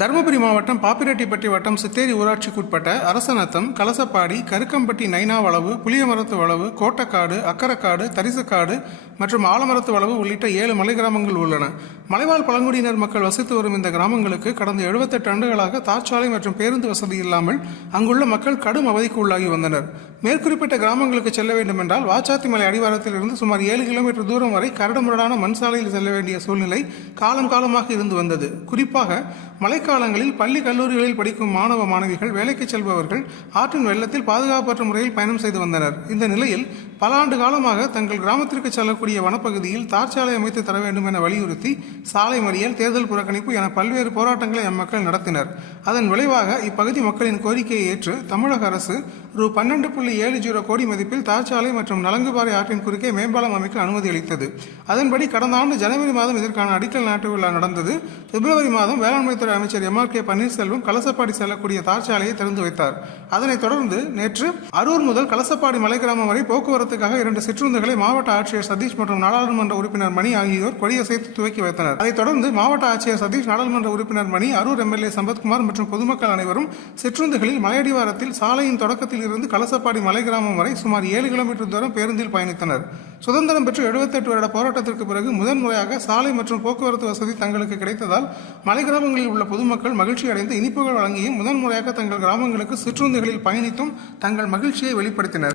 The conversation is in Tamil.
தருமபுரி மாவட்டம் பாப்பிரெட்டிப்பட்டி வட்டம் சித்தேரி ஊராட்சிக்குட்பட்ட அரசநத்தம், கலசப்பாடி, கருக்கம்பட்டி, நைனாவளவு, புளியமரத்து வளவு, கோட்டக்காடு, அக்கரக்காடு, தரிசக்காடு மற்றும் ஆலமரத்து வளவு உள்ளிட்ட 7 மலை கிராமங்கள் உள்ளன. மலைவாழ் பழங்குடியினர் மக்கள் வசித்து வரும் இந்த கிராமங்களுக்கு கடந்த 78 ஆண்டுகளாக தார்ச்சாலை மற்றும் பேருந்து வசதி இல்லாமல் அங்குள்ள மக்கள் கடும் அவதிக்கு உள்ளாகி வந்தனர். மேற்குறிப்பிட்ட கிராமங்களுக்கு செல்ல வேண்டுமென்றால் வாச்சாத்திமலை அடிவாரத்தில் இருந்து சுமார் 7 கிலோமீட்டர் தூரம் வரை கரடுமுரடான மண் சாலையில் செல்ல வேண்டிய சூழ்நிலை காலமாக இருந்து வந்தது. குறிப்பாக மழைக்காலங்களில் பள்ளி கல்லூரிகளில் படிக்கும் மாணவ மாணவிகள், வேலைக்கு செல்பவர்கள் ஆற்றின் வெள்ளத்தில் பாதுகாப்பற்ற முறையில் பயணம் செய்து வந்தனர். இந்த நிலையில் பல ஆண்டு காலமாக தங்கள் கிராமத்திற்கு செல்லக்கூடிய வனப்பகுதியில் தார்ச்சாலை அமைத்து தர வேண்டும் என வலியுறுத்தி சாலை மறியல், தேர்தல் புறக்கணிப்பு என பல்வேறு போராட்டங்களை அம்மக்கள் நடத்தினர். அதன் விளைவாக இப்பகுதி மக்களின் கோரிக்கையை ஏற்று தமிழக அரசு ரூ. 12.70 கோடி மதிப்பில் தார்ச்சாலை மற்றும் நலங்குபாறை ஆற்றின் குறுக்கே மேம்பாலம் அமைக்க அனுமதி அளித்தது. அதன்படி கடந்த ஆண்டு ஜனவரி மாதம் இதற்கான அடிக்கல் நாட்டு விழா நடந்தது. பிப்ரவரி மாதம் வேளாண்மைத்துறை அமைச்சர் M.R.K. பன்னீர்செல்வம் கலசப்பாடி செல்லக்கூடிய தார்ச்சாலையை திறந்து வைத்தார். அதனைத் தொடர்ந்து நேற்று அரூர் முதல் கலசப்பாடி மலை கிராமம் வரை போக்குவரத்துக்காக 2 சிற்றுந்துகளை மாவட்ட ஆட்சியர் சதீஷ் மற்றும் நாடாளுமன்ற உறுப்பினர் மணி ஆகியோர் கொடியசைத்து துவக்கி வைத்தனர். அதைத் தொடர்ந்து மாவட்ட ஆட்சியர் சதீஷ், நாடாளுமன்ற உறுப்பினர் மணி, அரூர் MLA சம்பத்குமார் மற்றும் பொதுமக்கள் அனைவரும் சிற்றுந்துகளில் மலையடிவாரத்தில் சாலையின் தொடக்கத்தில் இருந்து கலசப்பாடி மலை கிராமம் வரை சுமார் 7 கிலோமீட்டர் தூரம் பேருந்தில் பயணித்தனர். சுதந்திரம் பெற்று 78 வருட போராட்டத்திற்கு பிறகு முதன்முறையாக சாலை மற்றும் போக்குவரத்து வசதி தங்களுக்கு கிடைத்ததால் மலை கிராமங்களில் உள்ள பொதுமக்கள் மகிழ்ச்சி அடைந்து இனிப்புகள் வழங்கியும் முதன்முறையாக தங்கள் கிராமங்களுக்கு சிற்றுந்துகளில் பயணித்தும் தங்கள் மகிழ்ச்சியை வெளிப்படுத்தினர்.